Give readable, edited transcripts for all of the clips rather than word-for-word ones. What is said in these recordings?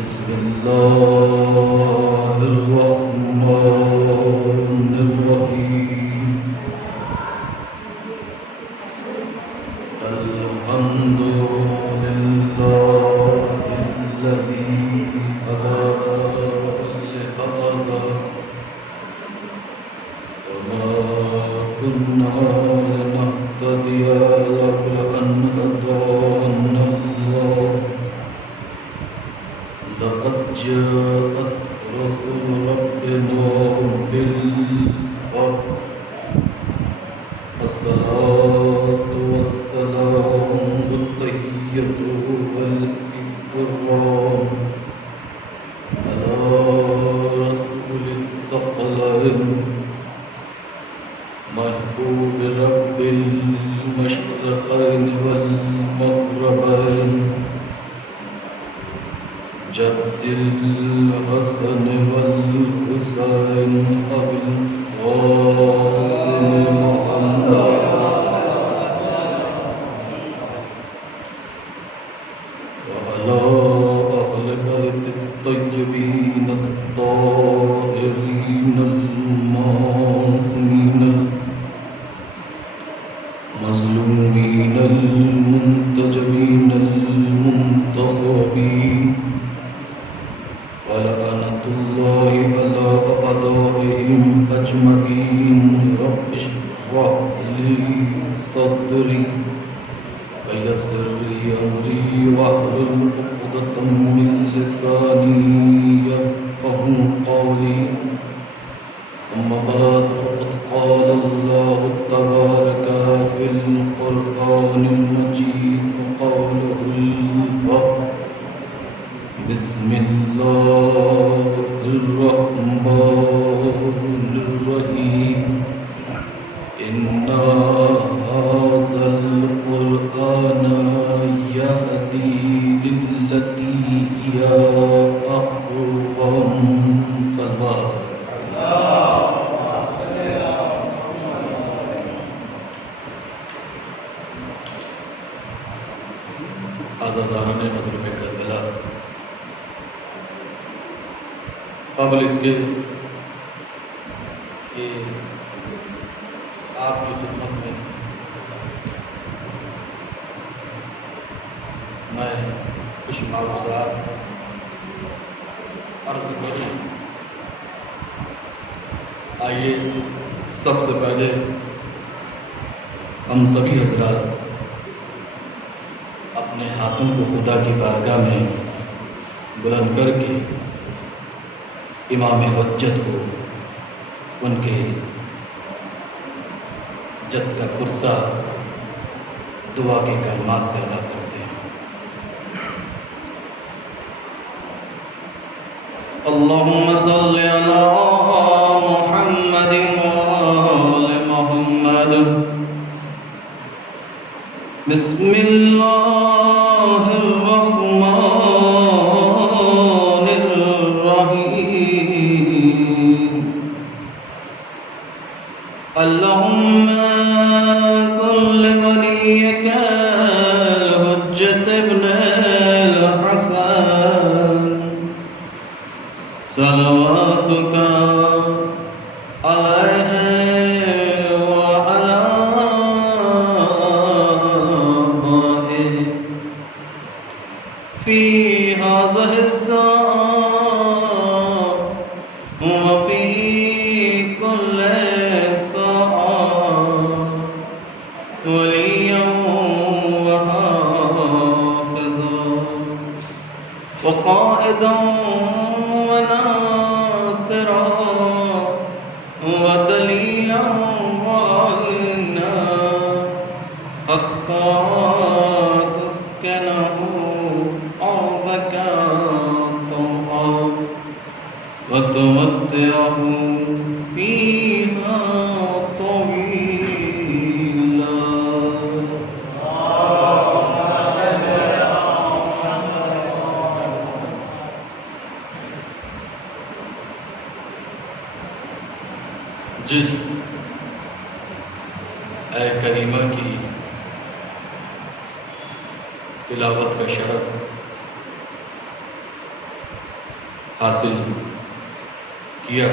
بسم الله الرحمن الرحيم الحمد لله الذي هدانا لهذا وما كنا لنهتدي لولا أن هدانا الله لقد جاءت رسول ربنا بالحق الصلاة والسلام والتحية والإكرام على رسول الثقلين محبوب رب المشرقين والمغربين جد الحسن والحسين أبي القاسم محمد وعلى أهل بيت الطيبين الطاهرين المعصومين المظلومين المنتجبين المنتخبين ولعنة الله على أعدائهم أجمعين رب اشرح لي صدري ويسر لي أمري واحلل عقدة من لساني يفقهوا قولي أما بعد فقد قال الله تبارك في القرآن المجيد وقوله الحق بسم الله الرحمن الرحيم إن هذا القرآن يهدي للتي هي أقوم صلوات آزادانہ مظلوم کربلا قبل اس کے کہ آپ کی خدمت میں میں کچھ معروضات عرض کروں، آئیے سب سے پہلے ہم سبھی حضرات اپنے ہاتھوں کو خدا کی بارگاہ میں بلند کر کے امام حجت کو ان کے جد کا پرسہ دعا کے کلمات سے ادا کرتے ہیں۔ اللہم صلی علی محمد وآل محمد بسم اللہ الرحمن الرحیم اللہم کن لولیک الحجت ابن الحسن صلواتک علیہ وعلی آبائہ فی هذه الساعة وفي كل وليا وحافظا وقائدا وناصرا ودليلا وعينا حتى تسكنه أرضك طوعا وتمتعه فيها طويلا جس اے کریمہ کی تلاوت کا شرف حاصل کیا۔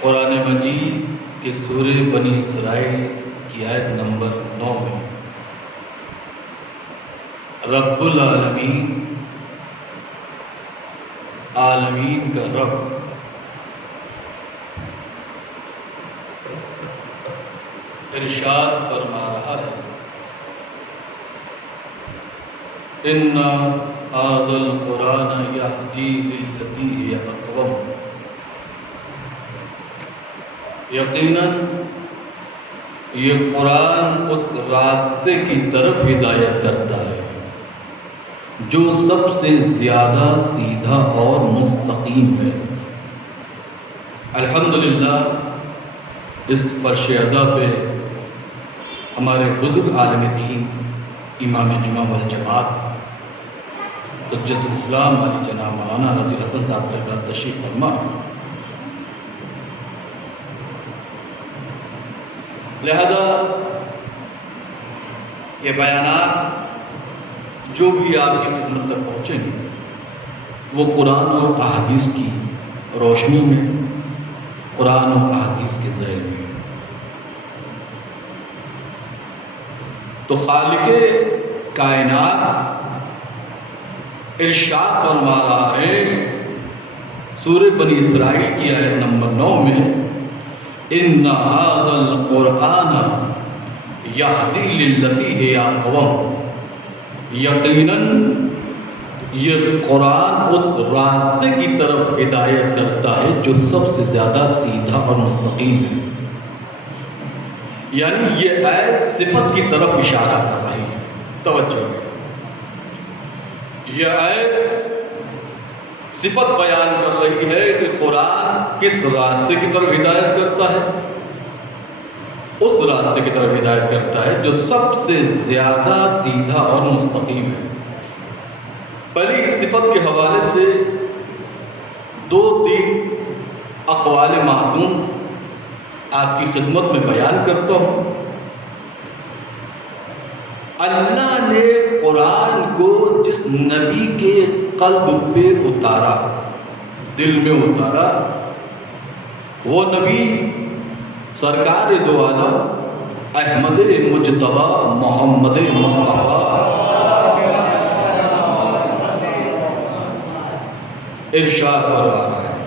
قرآن مجید کے سورہ بنی اسرائیل کی آیت نمبر 9 میں رب العالمین، عالمین کا رب، ارشاد فرما رہا ہے اِنَّا هَٰذَا الْقُرْآنَ يَهْدِي لِلَّتِي هِيَ أَقْوَمُ۔ یقیناً یہ قرآن اس راستے کی طرف ہدایت کرتا ہے جو سب سے زیادہ سیدھا اور مستقیم ہے۔ الحمدللہ اس فرش ازا پہ ہمارے بزرگ عالم دین امام جمعہ والجماعت حجت الاسلام علی جناب مولانا رضی حسن صاحب کا تشریف فرما۔ لہذا یہ بیانات جو بھی آپ کی خدمت تک پہنچیں گے وہ قرآن اور احادیث کی روشنی میں، قرآن اور احادیث کے ذیل میں۔ تو خالق کائنات ارشاد فرما رہا ہے سورہ بنی اسرائیل کی آیت نمبر 9 میں اِنَّ هَٰذَا الْقُرْآنَ يَهْدِي لِلَّتِي هِيَ أَقْوَمُ۔ یقیناً یہ قرآن اس راستے کی طرف ہدایت کرتا ہے جو سب سے زیادہ سیدھا اور مستقیم ہے۔ یعنی یہ آیت صفت کی طرف اشارہ کر رہی ہے۔ توجہ، یہ آیت صفت بیان کر رہی ہے کہ قرآن کس راستے کی طرف ہدایت کرتا ہے؟ اس راستے کی طرف ہدایت کرتا ہے جو سب سے زیادہ سیدھا اور مستقیم ہے۔ پہلی اس صفت کے حوالے سے 2-3 اقوال معصوم آپ کی خدمت میں بیان کرتا ہوں۔ اللہ نے قرآن کو جس نبی کے قلب پہ اتارا، دل میں اتارا، وہ نبی سرکار دو عالم احمد مجتبی محمد مصطفیٰ ارشاد فرما رہا ہے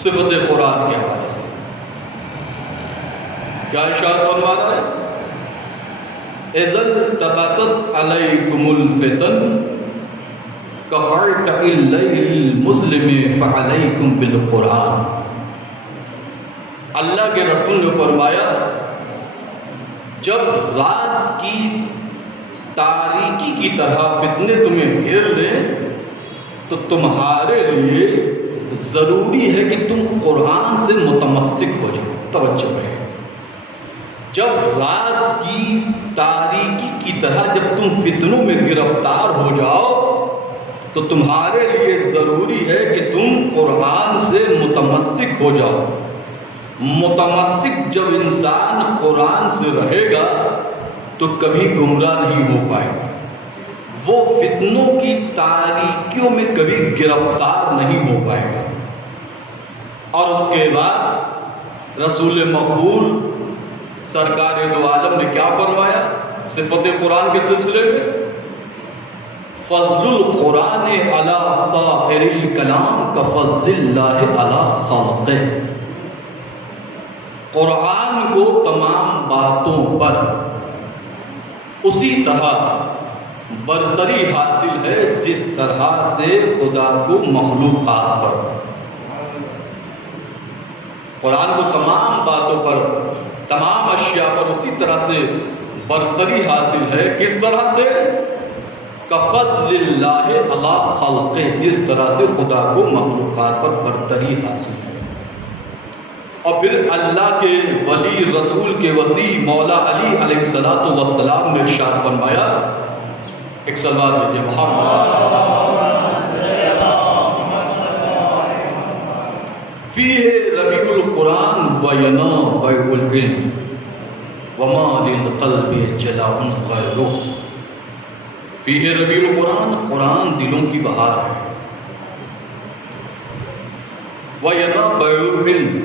صفت قرآن کے حوالے سے۔ کیا ارشاد فرما رہا ہے؟ اِذَا الْتَبَسَتْ عَلَيْكُمُ الْفِتَنُ كَقَرْطَعِ اللَّيْلِ الْمُظْلِمِ فَعَلَيْكُمْ بِالْقُرْآنِ۔ اللہ کے رسول نے فرمایا جب رات کی تاریکی کی طرح فتنے تمہیں گھیر لیں تو تمہارے لیے ضروری ہے کہ تم قرآن سے متمسک ہو جاؤ۔ توجہ ہے، جب رات کی تاریکی کی طرح جب تم فتنوں میں گرفتار ہو جاؤ تو تمہارے لیے ضروری ہے کہ تم قرآن سے متمسک ہو جاؤ۔ متمسک جب انسان قرآن سے رہے گا تو کبھی گمراہ نہیں ہو پائے گا، وہ فتنوں کی تاریکیوں میں کبھی گرفتار نہیں ہو پائے گا۔ اور اس کے بعد رسول مقبول سرکار دو عالم نے کیا فرمایا صفت قرآن کے سلسلے میں؟ فضل القرآن علی سائر الکلام کفضل اللہ علی خلقہ۔ قرآن کو تمام باتوں پر اسی طرح برتری حاصل ہے جس طرح سے خدا کو مخلوقات پر۔ قرآن کو تمام باتوں پر، تمام اشیاء پر اسی طرح سے برتری حاصل ہے۔ کس طرح سے؟ کفضل اللہ علی خلقہ، جس طرح سے خدا کو مخلوقات پر برتری حاصل ہے۔ اور پھر اللہ کے ولی رسول کے وسیع مولا علی علیہ السلام نے ارشاد فرمایا، ایک سلوات دیجیے فیہ ربیع القرآن وینابع العلم وما للقلب جلاء غیرہ۔ فیہ ربیع القرآن، قرآن دلوں کی بہار ہے۔ وَيَنَابِعُ الْعِلْمِ،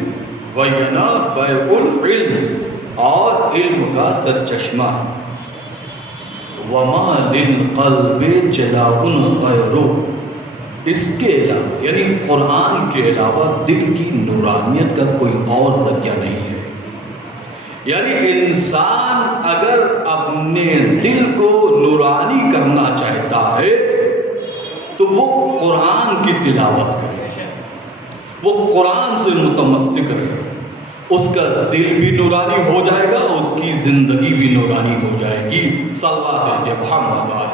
وَيَنَابِعُ الْعِلْمِ، اور علم کا سرچشمہ۔ وَمَا لِلْقَلْبِ جَلَاءٌ غَيْرُهُ، اس کے علاوہ یعنی قرآن کے علاوہ دل کی نورانیت کا کوئی اور ذریعہ نہیں ہے۔ یعنی انسان اگر اپنے دل کو نورانی کرنا چاہتا ہے تو وہ قرآن کی تلاوت کرے، وہ قرآن سے متمسک رہے، اس کا دل بھی نورانی ہو جائے گا، اس کی زندگی بھی نورانی ہو جائے گی۔ صلوات بھیجئے محمد علیہ۔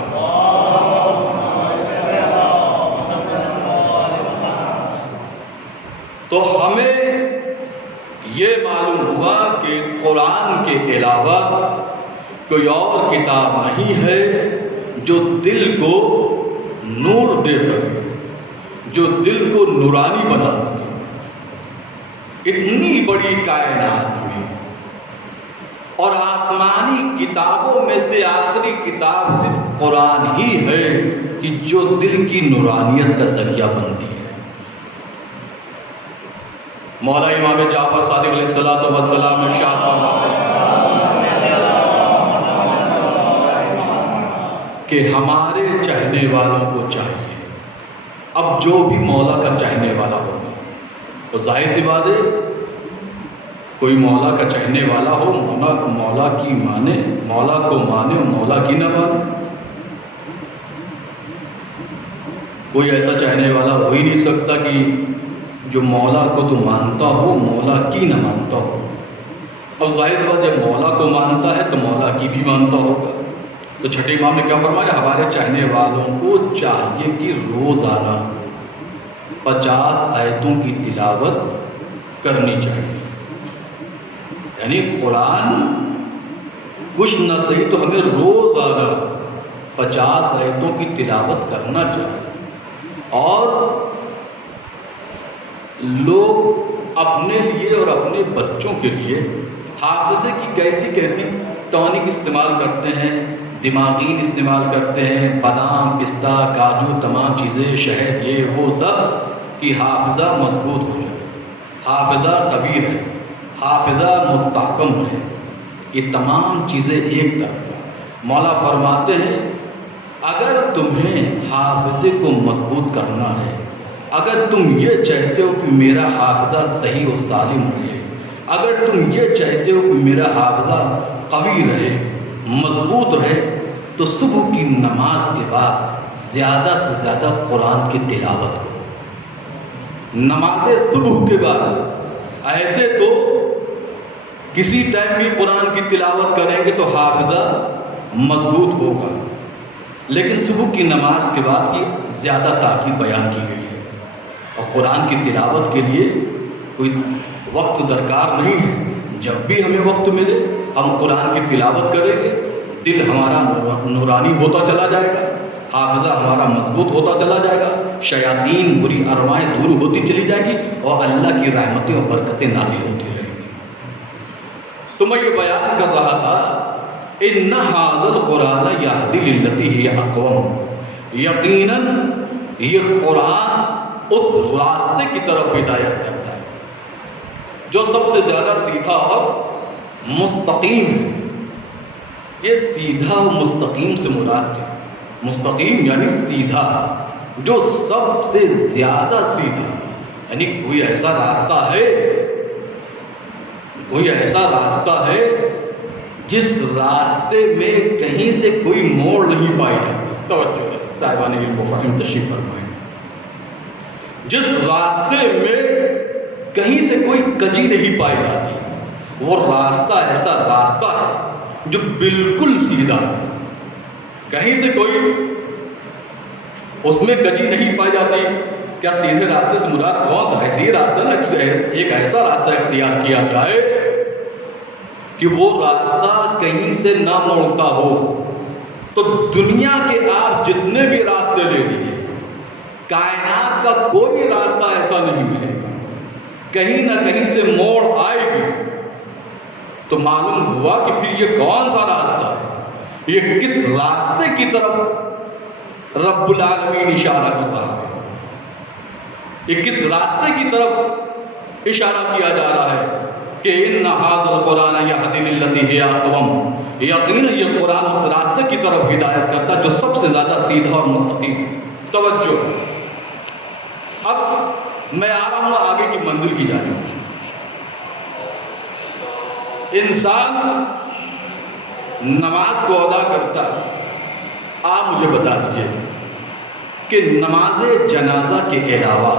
تو ہمیں یہ معلوم ہوا کہ قرآن کے علاوہ کوئی اور کتاب نہیں ہے جو دل کو نور دے سکے، جو دل کو نورانی بنا سکے۔ اتنی بڑی کائنات میں اور آسمانی کتابوں میں سے آخری کتاب صرف قرآن ہی ہے کہ جو دل کی نورانیت کا ذریعہ بنتی ہے۔ مولا امام جعفر صادق علیہ السلام ارشاد فرماتے کہ ہمارے چاہنے والوں کو چاہیے، اب جو بھی مولا کا چاہنے والا ہوگا، تو ظاہر سی بات ہے کوئی مولا کا چاہنے والا ہو، مولا کی مانے، مولا کو مانے اور مولا کی نہ مانے۔ کوئی ایسا چاہنے والا ہو ہی نہیں سکتا کہ جو مولا کو تو مانتا ہو مولا کی نہ مانتا ہو۔ اور ظاہر سی بات جب مولا کو مانتا ہے تو مولا کی بھی مانتا ہوگا۔ تو چھٹے امام نے کیا فرمایا؟ ہمارے چاہنے والوں کو چاہیے کہ روزانہ 50 آیتوں کی تلاوت کرنی چاہیے۔ یعنی قرآن کچھ نہ صحیح تو ہمیں روزانہ 50 آیتوں کی تلاوت کرنا چاہیے۔ اور لوگ اپنے لیے اور اپنے بچوں کے لیے حافظے کی کیسی کیسی ٹونک استعمال کرتے ہیں، دماغین استعمال کرتے ہیں، بادام، پستہ، کاجو، تمام چیزیں، شہد، یہ وہ سب کہ حافظہ مضبوط ہو جائے، حافظہ قوی ہے، حافظہ مستحکم ہے۔ یہ تمام چیزیں ایک طرف۔ مولا فرماتے ہیں اگر تمہیں حافظے کو مضبوط کرنا ہے، اگر تم یہ چاہتے ہو کہ میرا حافظہ صحیح و سالم رہے، اگر تم یہ چاہتے ہو کہ میرا حافظہ قوی رہے، مضبوط رہے، تو صبح کی نماز کے بعد زیادہ سے زیادہ قرآن کی تلاوت کرو۔ نماز صبح کے بعد ایسے تو کسی ٹائم بھی قرآن کی تلاوت کریں گے تو حافظہ مضبوط ہوگا، لیکن صبح کی نماز کے بعد کی زیادہ تاکید بیان کی گئی ہے۔ اور قرآن کی تلاوت کے لیے کوئی وقت درکار نہیں ہے، جب بھی ہمیں وقت ملے ہم قرآن کی تلاوت کریں گے، دل ہمارا نورانی ہوتا چلا جائے گا، حافظہ ہمارا مضبوط ہوتا چلا جائے گا، شیاطین بری ارواحیں دور ہوتی چلی جائیں گی اور اللہ کی رحمتیں اور برکتیں نازل ہوتی رہیں گی۔ تو میں یہ بیان کر رہا تھا ان ھذا القرآن یہدی للتی ہی اقوم، یقیناً یہ قرآن اس راستے کی طرف ہدایت کرتا ہے جو سب سے زیادہ سیدھا اور مستقیم ہے۔ یہ سیدھا و مستقیم سے مراد کیا؟ مستقیم یعنی سیدھا، جو سب سے زیادہ سیدھا، یعنی کوئی ایسا راستہ ہے، کوئی ایسا راستہ ہے جس راستے میں کہیں سے کوئی موڑ نہیں پائی جاتی۔ توجہ صاحبان علم و فہم تشریف فرمائیں۔ جس راستے میں کہیں سے کوئی کجی نہیں پائی جاتی، وہ راستہ ایسا راستہ ہے جو بالکل سیدھا ہے، کہیں سے کوئی اس میں کجی نہیں پائی جاتی۔ کیا سیدھے راستے سے مراد کون سا ہے؟ ایسی راستہ نا کہ ایک ایسا راستہ اختیار کیا جائے کہ وہ راستہ کہیں سے نہ موڑتا ہو۔ تو دنیا کے آپ جتنے بھی راستے لے لیجیے، کائنات کا کوئی بھی راستہ ایسا نہیں ملے گا، کہیں نہ کہیں سے موڑ آئے گی۔ تو معلوم ہوا کہ پھر یہ کون سا راستہ ہے، یہ کس راستے کی طرف رب العالمین اشارہ کر رہا ہے. یہ کس راستے کی طرف اشارہ کیا جا رہا ہے کہ ان ھذا القرآن یہدی للتی ہی اقوم. یقیناً یہ قرآن اس راستے کی طرف ہدایت کرتا ہے جو سب سے زیادہ سیدھا اور مستقیم. توجہ، اب میں آ رہا ہوں آگے کی منزل کی جانب. انسان نماز کو ادا کرتا، آپ مجھے بتا دیجئے کہ نماز جنازہ کے علاوہ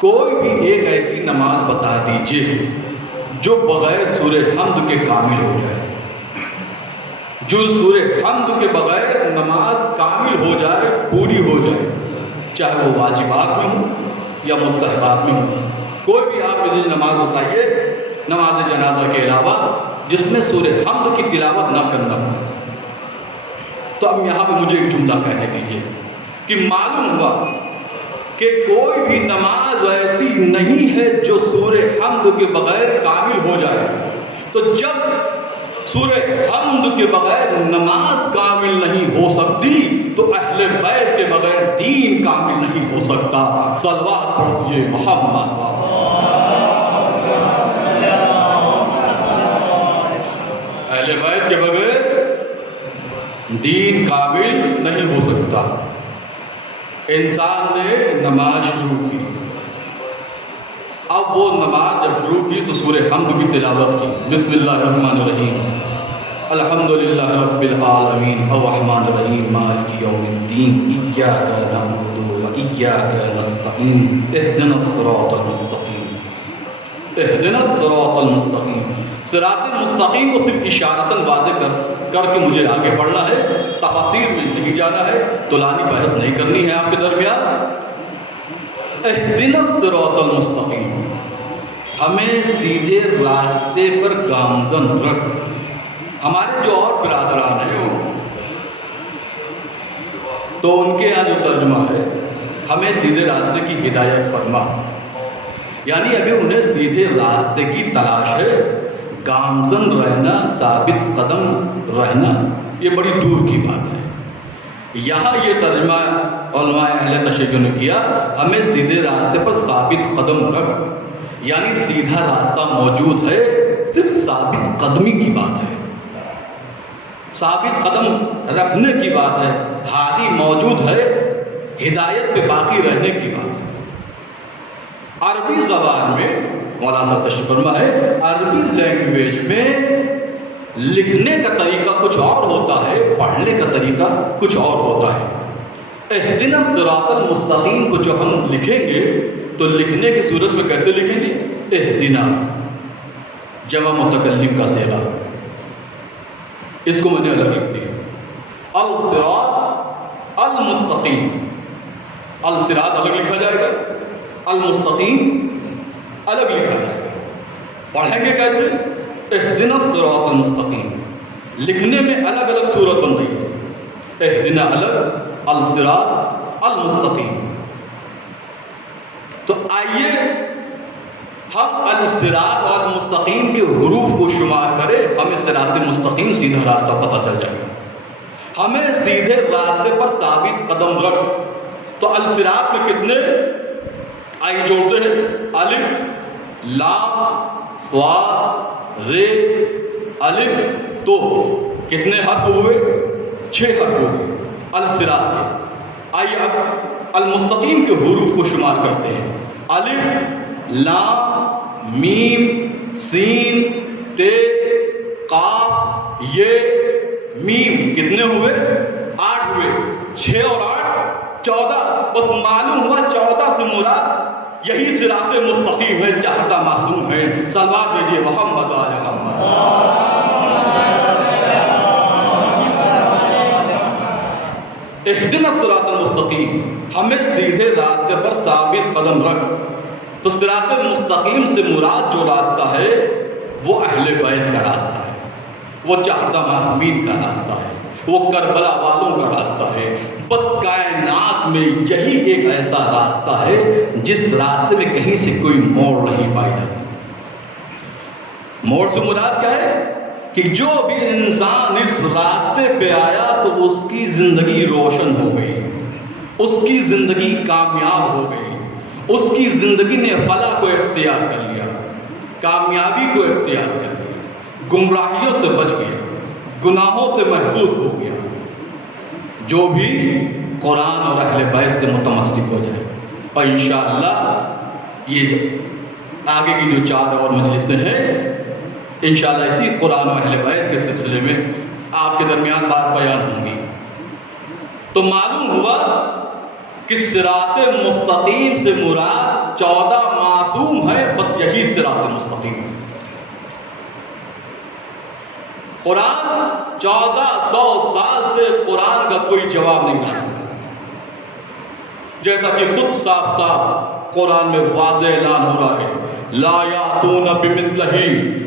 کوئی بھی ایک ایسی نماز بتا دیجئے جو بغیر سورہ حمد کے کامل ہو جائے. جو سورہ حمد کے بغیر نماز کامل ہو جائے، پوری ہو جائے، چاہے وہ واجبات میں ہو یا مستحبات میں ہو. کوئی بھی آپ مجھے نماز بتائیے نماز جنازہ کے علاوہ جس میں سورہ حمد کی تلاوت نہ کرنا ہو. تو اب یہاں پہ مجھے ایک جملہ کہنے دیجیے کہ معلوم ہوا کہ کوئی بھی نماز ایسی نہیں ہے جو سورہ حمد کے بغیر کامل ہو جائے. تو جب سورہ حمد کے بغیر نماز کامل نہیں ہو سکتی تو اہل بیت کے بغیر دین کامل نہیں ہو سکتا. صلوات پڑھیے محمد. اہل بیت کے بغیر دین کامل نہیں ہو سکتا. انسان نے نماز شروع کی، اب وہ نماز جب شروع کی تو سورہ حمد کی تلاوت کی. بسم اللہ الرحمن الرحیم، الحمدللہ رب العالمین الرحمن الرحیم مالک یوم الدین ایاک نعبد و ایاک نستعین اہدنا الصراط المستقیم اہدنا الصراط المستقیم. صراط المستقیم کو صرف اشارتاً واضح کر کے مجھے آگے بڑھنا ہے، تفاسیر میں نہیں جانا ہے، طولانی بحث نہیں کرنی ہے آپ کے درمیان. اہدنا الصراط المستقیم، ہمیں سیدھے راستے پر گامزن رکھ. ہمارے جو اور برادران ہیں تو ان کے یہاں جو ترجمہ ہے ہمیں سیدھے راستے کی ہدایت فرما، یعنی ابھی انہیں سیدھے راستے کی تلاش ہے. گامزن رہنا، ثابت قدم رہنا، یہ بڑی دور کی بات ہے. یہاں یہ ترجمہ علماء اہل تشیع نے کیا، ہمیں سیدھے راستے پر ثابت قدم رکھ، یعنی سیدھا راستہ موجود ہے، صرف ثابت قدمی کی بات ہے، ثابت قدم رکھنے کی بات ہے. ہادی موجود ہے، ہدایت پہ باقی رہنے کی بات ہے. عربی زبان میں مولانا صاحب تشریف فرما ہے، عربی لینگویج میں لکھنے کا طریقہ کچھ اور ہوتا ہے، پڑھنے کا طریقہ کچھ اور ہوتا ہے. اہدنا الصراط المستقیم کو جو ہم لکھیں گے تو لکھنے کی صورت میں کیسے لکھیں گے؟ اہدنا جمع متکلم کا صیغہ، اس کو میں نے الگ لکھ دیا. الصراط المستقیم، الصراط الگ لکھا جائے گا، المستقیم الگ لکھا جائے گا. پڑھیں گے کیسے؟ اہدنا الصراط المستقیم، لکھنے میں الگ الگ صورت بن رہی ہے، اہدنا الگ، الصراط المستقیم. تو آئیے ہم الصراط اور مستقیم کے حروف کو شمار کریں، ہمیں صراط مستقیم سیدھا راستہ پتہ چل جائے گا. ہمیں سیدھے راستے پر ثابت قدم رکھ. تو الصراط میں کتنے آئیے جوڑتے ہیں؟ الف لام صاد رے الف، تو کتنے حرف ہوئے؟ 6 حرف ہوئے الصراط کے. آئیے اب المستقیم کے حروف کو شمار کرتے ہیں. الف لام میم سین تے قاف یہ میم، کتنے ہوئے؟ 8 ہوئے. 6 اور 8 14. بس معلوم ہوا 14 سے مراد یہی صراط مستقیم ہے، چاہتا معصوم ہے. صلوات بھیجیے محمد آل محمد. اہدنا الصراط المستقیم، ہمیں سیدھے راستے پر ثابت قدم رکھ. تو صراط مستقیم سے مراد جو راستہ ہے وہ اہل بیت کا راستہ ہے، وہ چاہتا معصومین کا راستہ ہے، وہ کربلا والوں کا راستہ ہے. بس کائنات میں یہی ایک ایسا راستہ ہے جس راستے میں کہیں سے کوئی موڑ نہیں پائی جاتی. موڑ سے مراد کیا ہے؟ کہ جو بھی انسان اس راستے پہ آیا تو اس کی زندگی روشن ہو گئی، اس کی زندگی کامیاب ہو گئی، اس کی زندگی نے فلاح کو اختیار کر لیا، کامیابی کو اختیار کر لیا، گمراہیوں سے بچ گیا، گناہوں سے محفوظ ہو گیا۔ جو بھی قرآن اور اہل بیت سے متمسک ہو جائے، اور انشاءاللہ یہ آگے کی جو 4 اور مجلسیں ہیں انشاءاللہ اسی قرآن و اہل بیت کے سلسلے میں آپ کے درمیان بات بیان ہوں گی۔ تو معلوم ہوا کہ صراط مستقیم سے مراد 14 معصوم ہے، بس یہی صراط مستقیم ہے۔ قرآن 1400 سال سے قرآن کا کوئی جواب نہیں لا سکتا، جیسا کہ خود صاف صاف قرآن میں واضح اعلان ہو رہا ہے، لا یاتون بمثلہ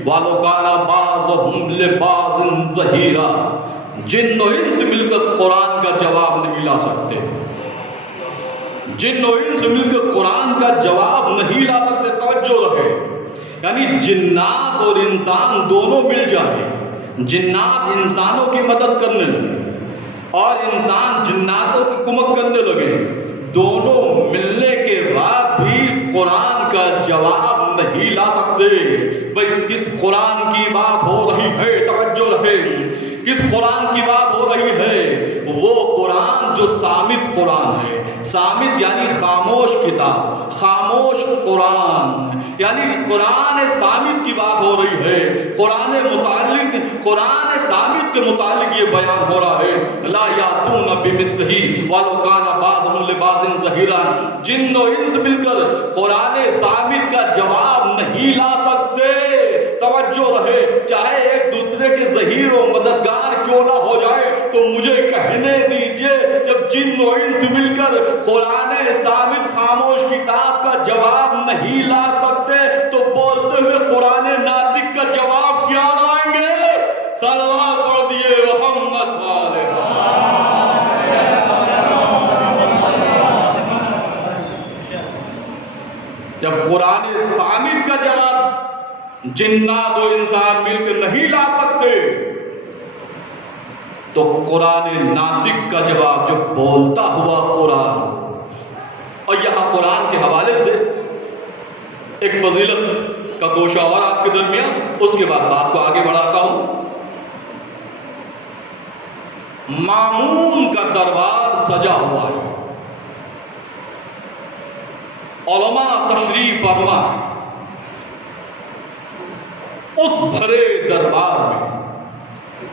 ولو کان بعضهم لبعض ظہیرا۔ جن و انس مل کر قرآن کا جواب نہیں لا سکتے، جن و انس مل کر قرآن کا جواب نہیں لا سکتے۔ توجہ رہے، یعنی جنات اور انسان دونوں مل جائیں، جنات انسانوں کی مدد کرنے لگے اور انسان جناتوں کی کمک کرنے لگے، دونوں ملنے کے بعد بھی قرآن کا جواب نہیں لا سکتے۔ بھئی کس قرآن کی بات ہو رہی ہے؟ توجہ رہے، کس قرآن کی بات ہو رہی ہے؟ وہ قرآن جو صامت قرآن ہے، صامت یعنی خاموش کتاب، خاموش قرآن، یعنی قرآن صامت کی بات ہو رہی ہے۔ قرآن صامت کے متعلق یہ بیان ہو رہا ہے، لا یاتون بمثلہ ولو کان بعضهم لبعض ظہیرا۔ جن و انس مل کر قرآن صامت کا جواب نہیں لا سکتے۔ توجہ رہے، چاہے ایک دوسرے کے ظہیر و مددگار کیوں نہ ہو جائے، تو مجھے کہنے دیجئے جب جن و انس مل کر قرآن صامت خاموش کتاب کا جواب نہیں لا سکتے تو بولتے ہوئے قرآن ناطق کا جواب کیا لائیں گے؟ صلوات پڑھ دیے محمد والے۔ جب قرآن صامت کا جواب جنات و انسان مل کر نہیں لا سکتے تو قرآن ناطق کا جواب جو بولتا ہوا قرآن۔ اور یہاں قرآن کے حوالے سے ایک فضیلت کا گوشہ اور آپ کے درمیان، اس کے بعد بات کو آگے بڑھاتا ہوں۔ مامون کا دربار سجا ہوا ہے، علماء تشریف فرما، اس بھرے دربار میں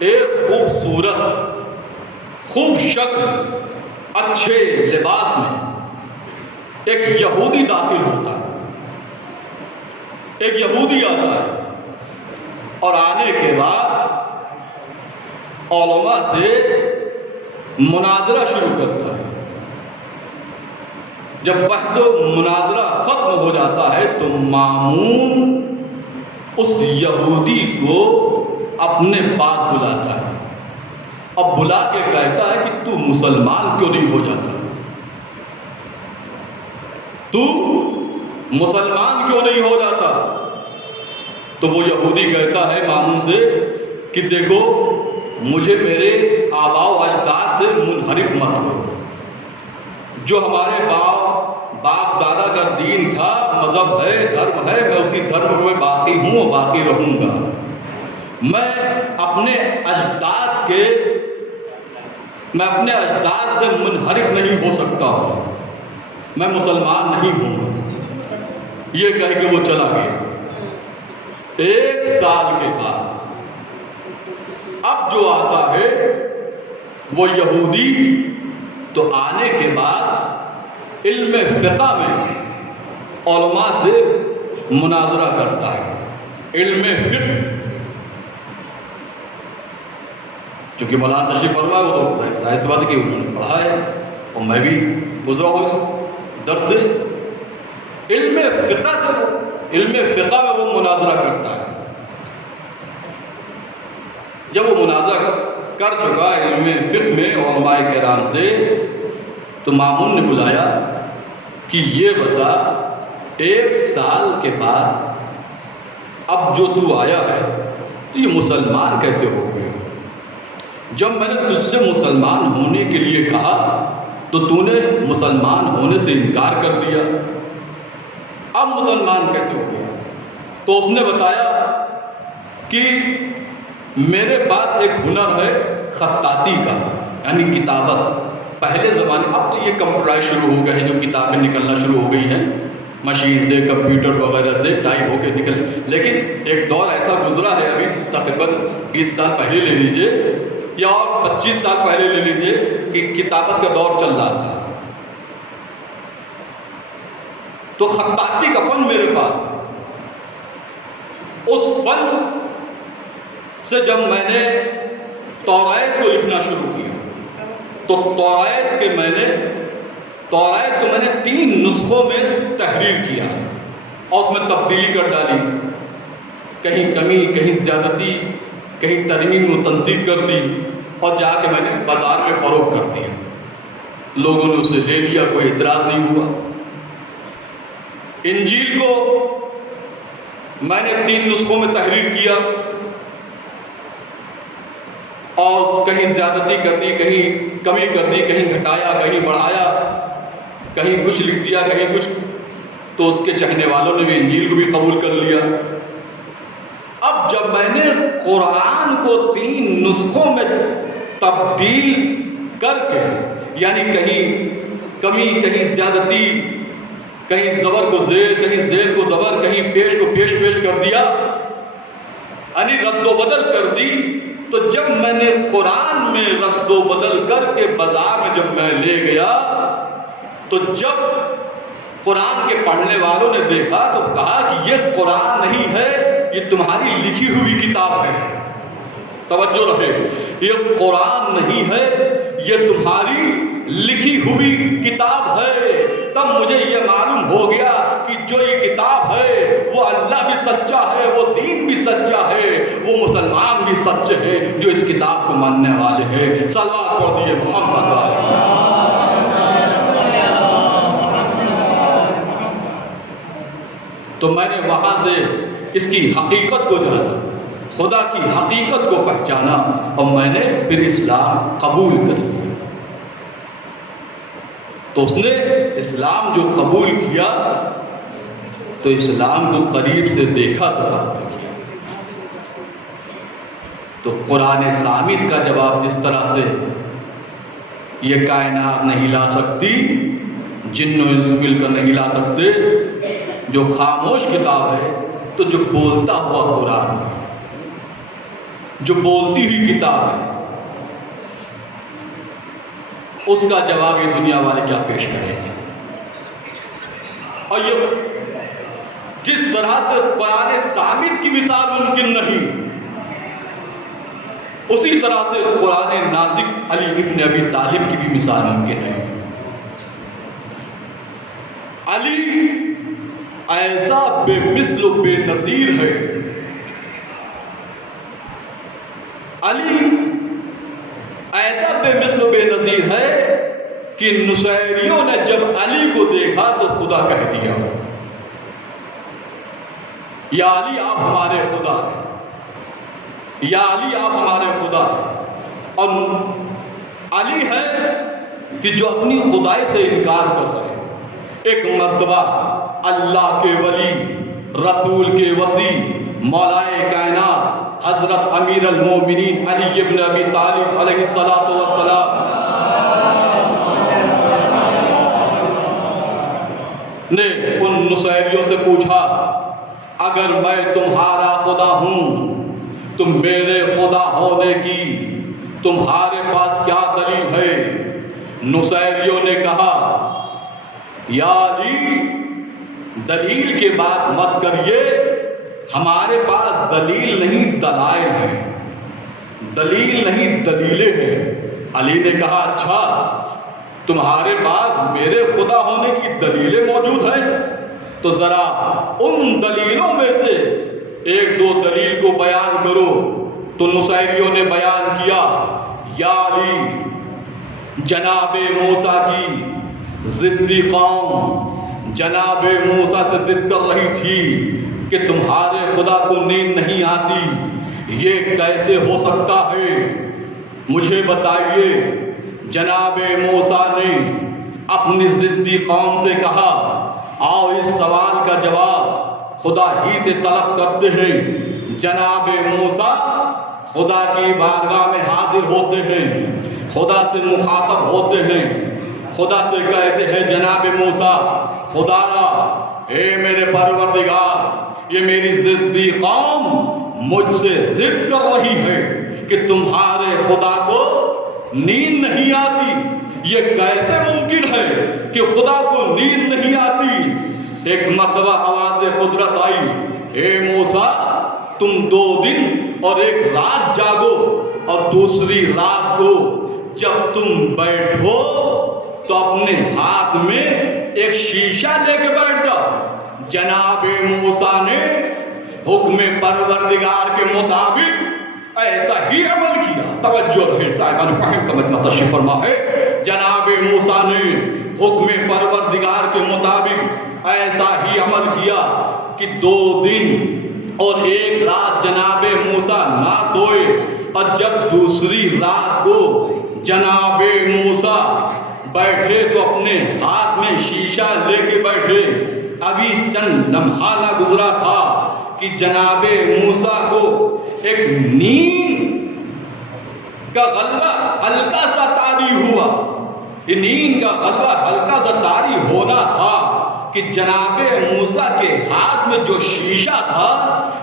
ایک خوبصورت، خوب شکل، اچھے لباس میں ایک یہودی داخل ہوتا ہے۔ ایک یہودی آتا ہے اور آنے کے بعد علماء سے مناظرہ شروع کرتا ہے۔ جب بحث و مناظرہ ختم ہو جاتا ہے تو مامون اس یہودی کو اپنے پاس بلاتا ہے، اب بلا کے کہتا ہے کہ تو مسلمان کیوں نہیں ہو جاتا؟ تو مسلمان کیوں نہیں ہو جاتا؟ تو وہ یہودی کہتا ہے مامون سے کہ دیکھو، مجھے میرے آباء و اجداد سے منحرف مت کرو۔ جو ہمارے باپ دادا کا دین تھا، مذہب ہے، دھرم ہے، میں اسی دھرم میں باقی ہوں اور باقی رہوں گا۔ میں اپنے اجداد سے منحرف نہیں ہو سکتا ہوں، میں مسلمان نہیں ہوں گا۔ یہ کہہ کے وہ چلا گیا۔ 1 سال کے بعد اب جو آتا ہے وہ یہودی، تو آنے کے بعد علم فقہ میں علماء سے مناظرہ کرتا ہے۔ علم فقہ، چونکہ مولانا تشریف فرما ہے، وہ تو ظاہر سی بات ہے کہ انہوں نے پڑھا ہے اور میں بھی گزرا ہوں اس درس سے۔ علم فقہ میں وہ مناظرہ کرتا ہے۔ جب وہ مناظرہ کر چکا علم فقہ میں علماء کرام سے، تو مامون نے بلایا کہ یہ بتا، 1 سال کے بعد اب جو تو آیا ہے یہ مسلمان کیسے ہو گئے؟ جب میں نے تجھ سے مسلمان ہونے کے لیے کہا تو تو نے مسلمان ہونے سے انکار کر دیا، اب مسلمان کیسے ہو گیا؟ تو اس نے بتایا کہ میرے پاس ایک ہنر ہے خطاطی کا، یعنی کتابت۔ پہلے زمانے، اب تو یہ کمپیوٹرائز شروع ہو گئے ہیں، جو کتابیں نکلنا شروع ہو گئی ہیں مشین سے، کمپیوٹر وغیرہ سے ٹائپ ہو کے نکل، لیکن ایک دور ایسا گزرا ہے ابھی تقریباً 20 سال پہلے لے لیجئے یا اور 25 سال پہلے لے لیجئے کہ کتابت کا دور چل رہا تھا۔ تو خطاطی کا فن میرے پاس، اس فن سے جب میں نے توریت کو لکھنا شروع کیا تو توریت کو میں نے 3 نسخوں میں تحریر کیا اور اس میں تبدیلی کر ڈالی، کہیں کمی، کہیں زیادتی، کہیں ترمیم و تنصیب کر دی، اور جا کے میں نے بازار میں فروخت کر دیا۔ لوگوں نے اسے لے لیا، کوئی اعتراض نہیں ہوا۔ انجیل کو میں نے 3 نسخوں میں تحریر کیا اور کہیں زیادتی کر دی، کہیں کمی کر دی، کہیں گھٹایا، کہیں بڑھایا، کہیں کچھ لکھ دیا، کہیں کچھ، تو اس کے چاہنے والوں نے بھی انجیل کو بھی قبول کر لیا۔ اب جب میں نے قرآن کو 3 نسخوں میں تبدیل کر کے، یعنی کہیں کمی، کہیں زیادتی، کہیں زبر کو زیر، کہیں زیر کو زبر، کہیں پیش کو پیش کر دیا، یعنی رد و بدل کر دی، تو جب میں نے قرآن میں رد و بدل کر کے بازار میں جب میں لے گیا تو جب قرآن کے پڑھنے والوں نے دیکھا تو کہا کہ یہ قرآن نہیں ہے، یہ تمہاری لکھی ہوئی کتاب ہے۔ توجہ رہے، یہ قرآن نہیں ہے، یہ تمہاری لکھی ہوئی کتاب ہے۔ تب مجھے یہ معلوم ہو گیا کہ جو یہ کتاب ہے وہ اللہ بھی سچا ہے، وہ دین بھی سچا ہے، وہ مسلمان بھی سچے ہیں جو اس کتاب کو ماننے والے ہیں۔ صلوات پڑھیے محمد علیہ۔ تو میں نے وہاں سے اس کی حقیقت کو جانا، خدا کی حقیقت کو پہچانا، اور میں نے پھر اسلام قبول کر لیا۔ تو اس نے اسلام جو قبول کیا تو اسلام کو قریب سے دیکھا تو قبول کیا۔ تو قرآن صامت کا جواب جس طرح سے یہ کائنات نہیں لا سکتی، جن و انس مل کر نہیں لا سکتے، جو خاموش کتاب ہے، تو جو بولتا ہوا قرآن، جو بولتی ہوئی کتاب ہے، اس کا جواب یہ دنیا والے کیا پیش کریں گے؟ اور یہ جس طرح سے قرآن صامت کی مثال ممکن نہیں، اسی طرح سے قرآن ناطق علی ابن ابی طالب کی بھی مثال ممکن ہے۔ علی ایسا بے مثل و بے نظیر ہے، علی ایسا بے مثل و بے نظیر ہے کہ نصیریوں نے جب علی کو دیکھا تو خدا کہہ دیا، یا علی آپ ہمارے خدا ہیں، یا علی آپ ہمارے خدا ہیں۔ اور علی ہے کہ جو اپنی خدائی سے انکار کر رہے ہیں۔ ایک مرتبہ اللہ کے ولی، رسول کے وصی، مولائے کائنات حضرت امیر المومنین علی ابن ابی طالب علیہ السلام نے ان نصیریوں سے پوچھا، اگر میں تمہارا خدا ہوں تو میرے خدا ہونے کی تمہارے پاس کیا دلیل ہے؟ نصیریوں نے کہا، یا علی دلیل کے بات مت کریے، ہمارے پاس دلیل نہیں دلائل ہیں، دلیل نہیں دلیلیں ہیں۔ علی نے کہا، اچھا تمہارے پاس میرے خدا ہونے کی دلیلیں موجود ہیں، تو ذرا ان دلیلوں میں سے 1-2 دلیل کو بیان کرو۔ تو نصیریوں نے بیان کیا، یا علی جناب موسیٰ کی ضدی قوم جناب موسیٰ سے ضد کر رہی تھی کہ تمہارے خدا کو نیند نہیں آتی، یہ کیسے ہو سکتا ہے؟ مجھے بتائیے۔ جناب موسیٰ نے اپنی ضدی قوم سے کہا، آؤ اس سوال کا جواب خدا ہی سے طلب کرتے ہیں۔ جناب موسیٰ خدا کی بارگاہ میں حاضر ہوتے ہیں، خدا سے مخاطب ہوتے ہیں، خدا سے کہتے ہیں، جناب موسیٰ، خدایا، اے میرے پروردگار، یہ میری ضدی قوم مجھ سے ضد کر رہی ہے کہ تمہارے خدا کو نیند نہیں آتی۔ یہ کیسے ممکن ہے کہ خدا کو نیند نہیں آتی؟ ایک مرتبہ آواز قدرت آئی، اے موسیٰ، تم 2 دن اور 1 رات جاگو، اور دوسری رات کو جب تم بیٹھو تو اپنے ہاتھ میں ایک شیشہ لے کے بیٹھ جاؤ۔ جناب موسیٰ نے حکم پروردگار کے مطابق ایسا ہی عمل کیا۔ توجہ رہے صاحبان فہم کا مطلب تشریف فرما ہے۔ جناب موسیٰ نے حکم پروردگار کے مطابق ایسا ہی عمل کیا کہ 2 دن اور 1 رات جناب موسیٰ نہ سوئے، اور جب دوسری رات کو جناب موسیٰ بیٹھے تو اپنے ہاتھ میں شیشہ لے کے بیٹھے۔ ابھی چند لمحہ نہ گزرا تھا کہ جناب موسیٰ کو ایک نیند کا غلبہ ہلکا سا طاری ہوا۔ یہ نیند کا غلبہ ہلکا سا طاری ہونا تھا کہ جناب موسیٰ کے ہاتھ میں جو شیشہ تھا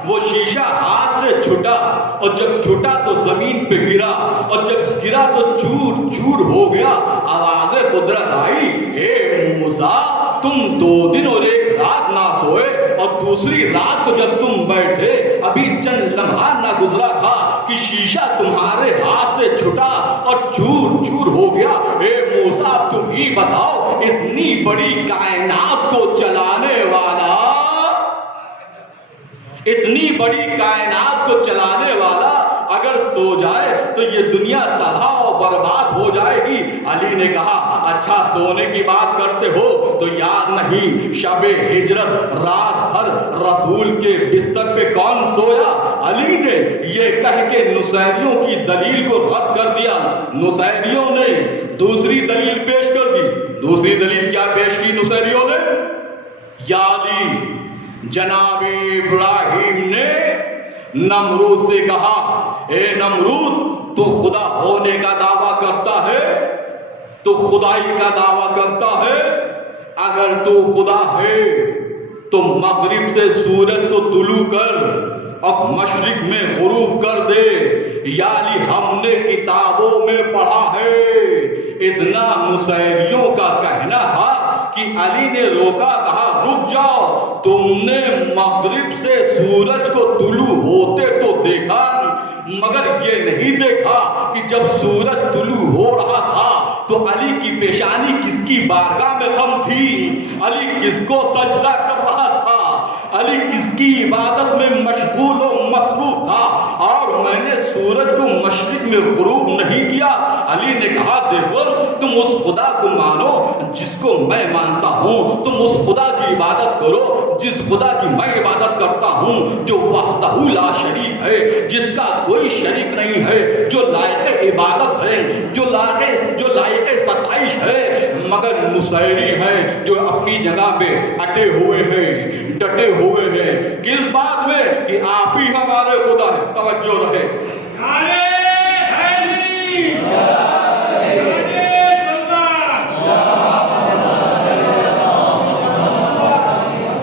وہ شیشہ ہاتھ سے چھٹا، اور جب چھٹا تو زمین پہ گرا، اور جب گرا تو چور چور ہو گیا۔ آواز قدرت آئی، اے موسیٰ، تم 2 دن اور 1 رات نہ سوئے، اور دوسری رات کو جب تم بیٹھے، ابھی چند لمحہ نہ گزرا تھا کہ شیشہ تمہارے ہاتھ سے چھٹا اور چور چور ہو گیا۔ اے موسیٰ، تم ہی بتاؤ، اتنی بڑی کائنات کو چلانے والا، اتنی بڑی کائنات کو چلانے والا اگر سو جائے تو یہ دنیا تباہ و برباد ہو جائے گی۔ علی نے کہا، اچھا سونے کی بات کرتے ہو تو یاد نہیں شب ہجرت رات بھر رسول کے بستر پہ کون سویا؟ علی نے یہ کہہ کے نصیریوں کی دلیل کو رد کر دیا۔ نصیریوں نے دوسری دلیل پیش کر دی۔ دوسری دلیل کیا پیش کی نصیریوں نے؟ یا علی، جناب ابراہیم نے نمرود سے کہا، اے نمرود، تو خدا ہونے کا دعویٰ کرتا ہے، تو خدائی کا دعویٰ کرتا ہے، اگر تو خدا ہے تو مغرب سے سورج کو طلوع کر اور مشرق میں غروب کر دے۔ یعنی ہم نے کتابوں میں پڑھا ہے۔ اتنا نصیریوں کا کہنا تھا کہ علی نے روکا، کہا رک جاؤ، تم نے مغرب سے سورج کو طلوع ہوتے تو دیکھا، مگر یہ نہیں دیکھا کہ جب سورج طلوع ہو رہا تھا تو علی کی پیشانی کس کی بارگاہ میں خم تھی، علی کس کو سجدہ کر رہا تھا، علی کس کی عبادت میں مشغول و مصروف تھا، اور میں نے سورج کو مشرق میں غروب نہیں کیا۔ علی نے کہا، دیکھو، تم اس خدا کو مانو جس کو میں مانتا ہوں، تم اس خدا کی عبادت کرو جس خدا کی میں عبادت کرتا ہوں، جو وحدہ لا شریک ہے، جس کا کوئی شریک نہیں ہے، جو لائق عبادت ہے، جو لائق ستائش ہے، مگر نصیری ہیں جو اپنی جگہ پہ اٹے ہوئے ہیں، ڈٹے ہوئے ہیں، کس بات میں کہ آپ ہی ہمارے خدا ہے۔ توجہ رہے،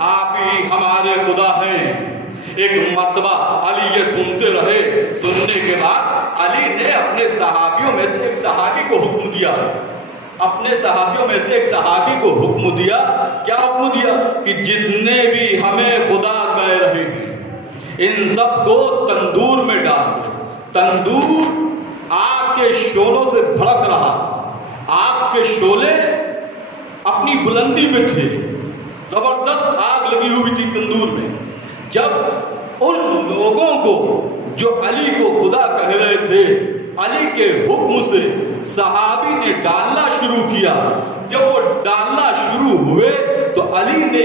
آپ ہی ہمارے خدا ہیں۔ ایک مرتبہ علی یہ سنتے رہے، سننے کے بعد علی نے اپنے صحابیوں میں سے ایک صحابی کو حکم دیا، اپنے صحابیوں میں سے ایک صحابی کو حکم دیا، کیا حکم دیا؟ کہ جتنے بھی ہمیں خدا کہہ رہے ہیں ان سب کو تندور میں ڈال۔ تندور آگ کے شعلوں سے بھڑک رہا تھا، آگ کے شعلے اپنی بلندی میں تھے، زبردست آگ لگی ہوئی تھی تندور میں۔ جب ان لوگوں کو جو علی کو خدا کہہ رہے تھے، علی کے حکم سے صحابی نے ڈالنا شروع کیا، جب وہ ڈالنا شروع ہوئے تو علی نے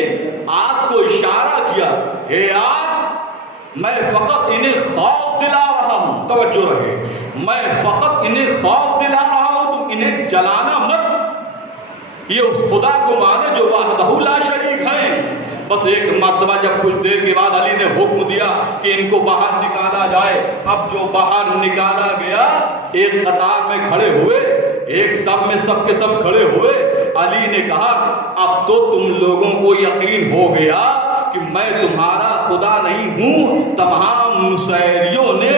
آگ کو اشارہ کیا، اے آگ، میں فقط انہیں خوف دلا رہا ہوں، توجہ رہے، میں فقط انہیں خوف دلا رہا ہوں، تم انہیں جلانا مت۔ یہ اس خدا کو مانے جو وحدہ لا شریک ہے۔ بس ایک مرتبہ جب کچھ دیر کے بعد علی نے حکم دیا کہ ان کو باہر نکالا جائے۔ اب جو باہر نکالا گیا، ایک قطار میں کھڑے ہوئے، ایک سب میں سب کے سب کھڑے ہوئے۔ علی نے کہا اب تو تم لوگوں کو یقین ہو گیا کہ میں تمہارا خدا نہیں ہوں۔ تمام نصیریوں نے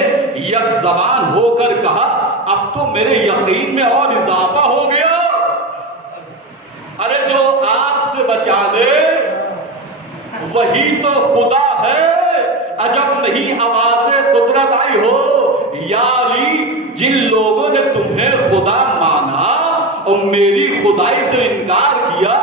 یک زبان ہو کر کہا اب تو میرے یقین میں اور اضافہ ہو گیا۔ ارے جو آگ سے بچا لے وہی تو خدا ہے۔ عجب نہیں آواز قدرت آئی ہو یا علی، جن لوگوں نے تمہیں خدا مانا اور میری خدائی سے انکار کیا،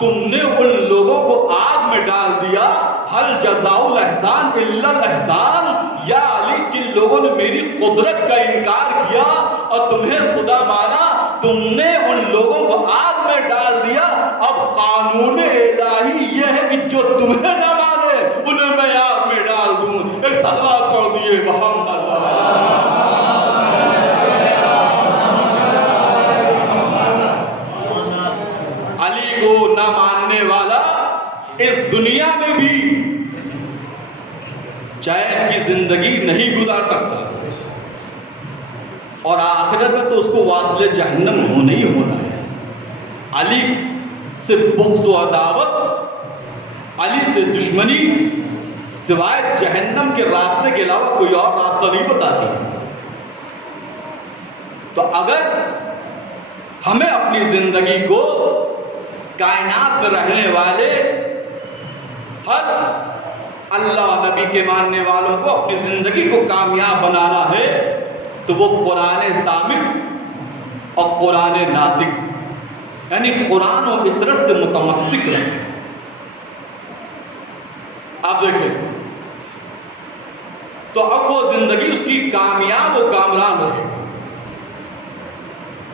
تم نے ان لوگوں کو آگ میں ڈال دیا۔ حل جزاء الاحسان الا الاحسان، یا علی جن لوگوں نے میری قدرت کا انکار کیا اور تمہیں خدا مانا، تم نے ان لوگوں کو آگ میں ڈال دیا۔ اب قانون الہی یہ ہے کہ جو تمہیں نہ مانے انہیں میں آگ میں ڈال دوں۔ ایک صلوات پڑھ دیے محمد علی کو نہ ماننے والا اس دنیا میں بھی چین کی زندگی نہیں گزار سکتا، اور آخرت میں تو اس کو واصل جہنم ہونا ہی ہونا ہے۔ علی سے بغض و عداوت، علی سے دشمنی سوائے جہنم کے راستے کے علاوہ کوئی اور راستہ نہیں بتاتی۔ تو اگر ہمیں اپنی زندگی کو کائنات میں رہنے والے ہر اللہ نبی کے ماننے والوں کو اپنی زندگی کو کامیاب بنانا ہے تو وہ قرآن ثابت اور قرآن ناطق، یعنی قرآن و اطرت سے متمسک رہے۔ آپ دیکھیں تو اب وہ زندگی اس کی کامیاب و کامران رہے۔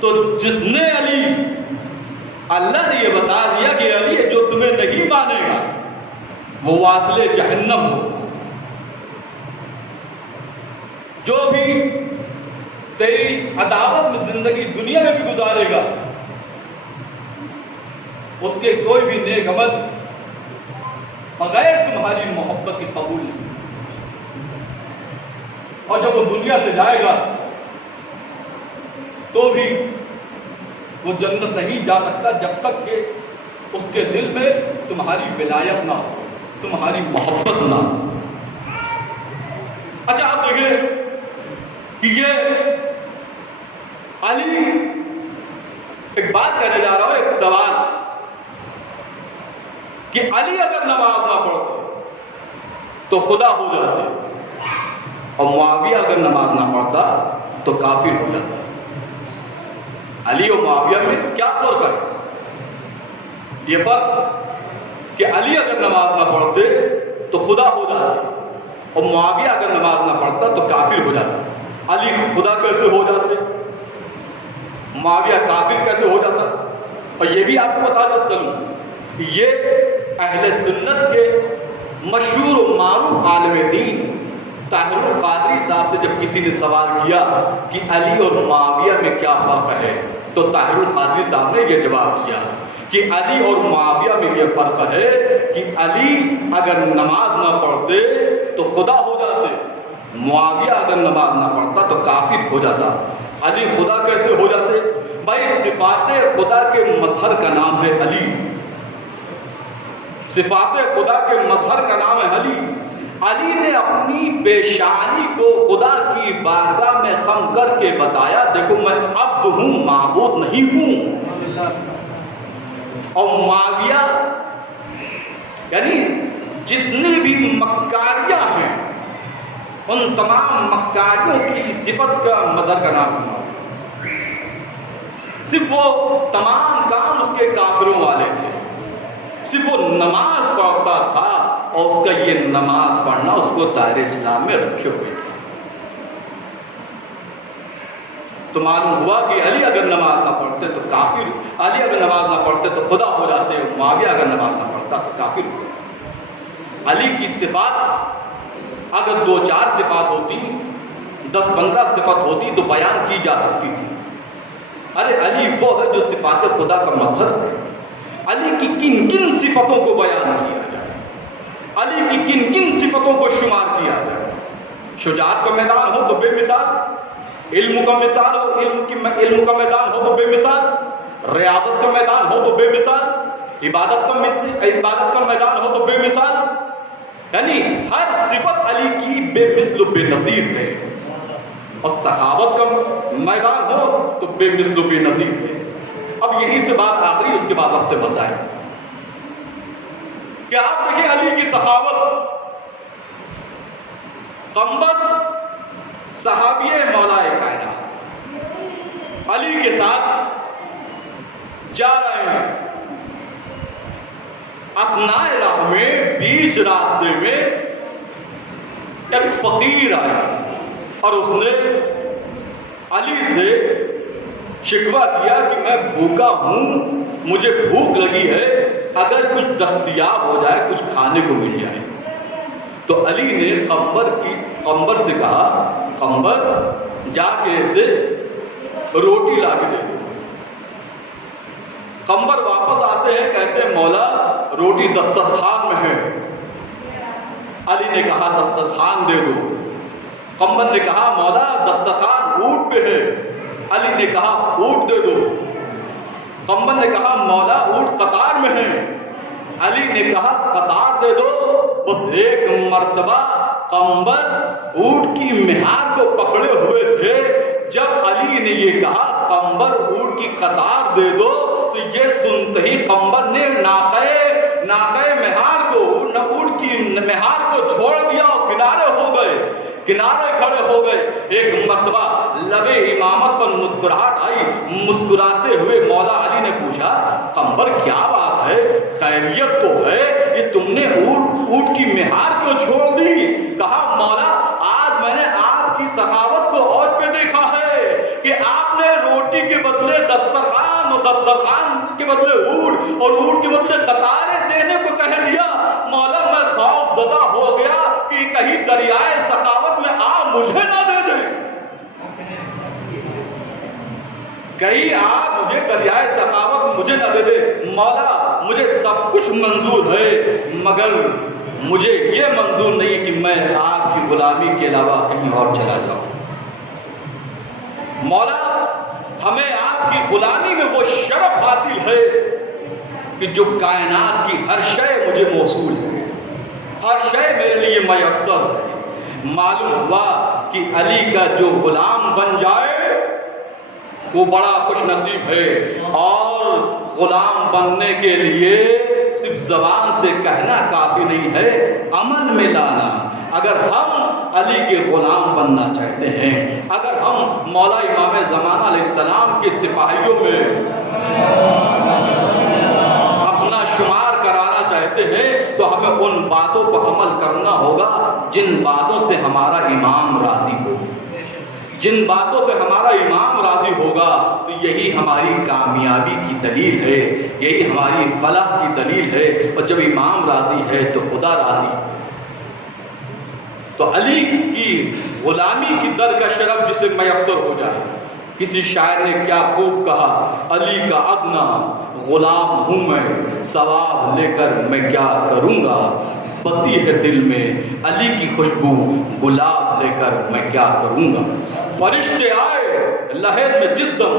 تو جس نے علی، اللہ نے یہ بتا دیا کہ علی جو تمہیں نہیں مانے گا وہ واصل جہنم ہوگا۔ جو بھی تیری عداوت میں زندگی دنیا میں بھی گزارے گا، اس کے کوئی بھی نیک عمل بغیر تمہاری محبت کی قبول نہیں۔ اور جب وہ دنیا سے جائے گا تو بھی وہ جنت نہیں جا سکتا جب تک کہ اس کے دل میں تمہاری ولایت نہ ہو، تمہاری محبت نہ ہو۔ اچھا آپ دیکھیں کہ یہ علی، ایک بات کہنے جا رہا ہوں، ایک سوال کہ علی اگر نماز نہ پڑھتے تو خدا ہو جاتے، اور معاویہ اگر نماز نہ پڑھتا تو کافر ہو جاتا۔ علی اور معاویہ میں کیا فرق ہے؟ یہ فرق کہ علی اگر نماز نہ پڑھتے تو خدا ہو جاتے، اور معاویہ اگر نماز نہ پڑھتا تو کافر ہو جاتا۔ علی خدا کیسے ہو جاتے؟ معاویہ کافر کیسے ہو جاتا؟ اور یہ بھی آپ کو بتا چلوں، یہ اہل سنت کے مشہور و معروف عالم دین طاہر القادری صاحب سے جب کسی نے سوال کیا کہ علی اور معاویہ میں کیا فرق ہے، تو طاہر القادری صاحب نے یہ جواب دیا کہ علی اور معاویہ میں یہ فرق ہے کہ علی اگر نماز نہ پڑھتے تو خدا ہو جاتے، معاویہ اگر نماز نہ پڑھتا تو کافر ہو جاتا۔ علی خدا کیسے ہو جاتے؟ بھائی صفات خدا کے مظہر کا نام ہے علی، صفات خدا کے مظہر کا نام ہے علی۔ علی نے اپنی پیشانی کو خدا کی بارگاہ میں خم کر کے بتایا دیکھو میں عبد ہوں، معبود نہیں ہوں۔ اور معاویہ یعنی جتنی بھی مکاریاں ہیں ان تمام مکاریوں کی صفت کا مظہر کا نام ہے، صرف وہ تمام کام اس کے کافروں والے تھے، صرف وہ نماز پڑھتا تھا اور اس کا یہ نماز پڑھنا اس کو دائرہ اسلام میں رکھے ہوئے تھے۔ تو معلوم ہوا کہ علی اگر نماز نہ پڑھتے تو کافر، علی اگر نماز نہ پڑھتے تو خدا ہو جاتے، معاویہ اگر نماز نہ پڑھتا تو کافر ہو جاتے۔ علی کی صفات اگر دو چار صفات ہوتی 10-15 صفت ہوتی تو بیان کی جا سکتی تھی. ارے علی وہ ہے جو صفات خدا کا مظہر ہے. علی کی کن کن صفتوں کو بیان کیا جائے, علی کی کن کن صفتوں کو شمار کیا جائے. شجاعت کا میدان ہو تو بے مثال, علم کا مثال ہو, علم کا میدان ہو تو بے مثال, ریاضت کا میدان ہو تو بے مثال, عبادت کا میدان ہو تو بے مثال. یعنی ہر صفت علی کی بے مثل و بے نظیر ہے, اور سخاوت کا میدان ہو تو بے مثل و بے نظیر ہے. اب یہی سے بات آخری, اس کے بعد وقت مسائل کہ آپ دیکھیں علی کی سخاوت. قنبر صحابی مولا کائنات علی کے ساتھ جا رہے ہیں. اثناء راہ میں بیچ راستے میں ایک فقیر آیا اور اس نے علی سے شکوہ کیا کہ میں بھوکا ہوں, مجھے بھوک لگی ہے, اگر کچھ دستیاب ہو جائے, کچھ کھانے کو مل جائے. تو علی نے قنبر سے کہا, قنبر جا کے اسے روٹی لا کے دے دو. قنبر واپس آتے ہیں, کہتے ہیں مولا روٹی دسترخوان میں ہے. علی نے کہا دسترخوان دے دو. قنبر نے کہا مولا دسترخوان اونٹ پہ ہے. علی نے کہا اونٹ دے دو. قنبر نے کہا مولا اونٹ قطار میں ہے. علی نے کہا قطار دے دو. بس ایک مرتبہ قنبر اونٹ کی مہار کو پکڑے ہوئے تھے. جب علی نے یہ کہا قنبر اونٹ کی قطار دے دو, تو یہ سنتے ہی قنبر نے ناقے مہار کو, اونٹ کی مہار کو چھوڑ دیا اور کنارے کھڑے ہو گئے. ایک مرتبہ لبے امامت پر مسکراہٹ آئی. مسکراتے ہوئے مولا علی نے پوچھا قنبر کیا بات ہے, خیریت تو ہے, یہ تم نے اونٹ کی مہار کیوں چھوڑ دی؟ کہا مولا آج میں نے آپ کی سخاوت کو اوج پہ دیکھا ہے کہ آپ نے روٹی کے بدلے دسترخوان اور دسترخوان کے بدلے اونٹ اور اونٹ کے بدلے قطاریں دینے کو کہہ دیا. مولا میں خوف زدہ ہو گیا کہ کہیں دریائے سخاوت میں آپ مجھے نہ دے دیں, کہیں آپ مجھے دریائے سخاوت مجھے نہ دے دے. مولا مجھے سب کچھ منظور ہے, مگر مجھے یہ منظور نہیں کہ میں آپ کی غلامی کے علاوہ کہیں اور چلا جاؤں. مولا ہمیں آپ کی غلامی میں وہ شرف حاصل ہے کہ جو کائنات کی ہر شے مجھے موصول ہے, ہر شے میرے لیے میسر ہے. معلوم ہوا کہ علی کا جو غلام بن جائے وہ بڑا خوش نصیب ہے, اور غلام بننے کے لیے صرف زبان سے کہنا کافی نہیں ہے, عمل میں لانا. اگر ہم علی کے غلام بننا چاہتے ہیں, اگر ہم مولا امام زمانہ علیہ السلام کے سپاہیوں میں اپنا شمار کرانا چاہتے ہیں, تو ہمیں ان باتوں پر عمل کرنا ہوگا جن باتوں سے ہمارا امام راضی ہو. جن باتوں سے ہمارا امام راضی ہوگا تو یہی ہماری کامیابی کی دلیل ہے, یہی ہماری فلاح کی دلیل ہے. اور جب امام راضی ہے تو خدا راضی. تو علی کی غلامی کی در کا شرف جسے میسر ہو جائے. کسی شاعر نے کیا خوب کہا, علی کا ادنا غلام ہوں میں, ثواب لے کر میں کیا کروں گا. بسی ہے دل میں علی کی خوشبو, گلاب لے کر میں کیا کروں گا. فرشتے آئے لحد میں جس دم,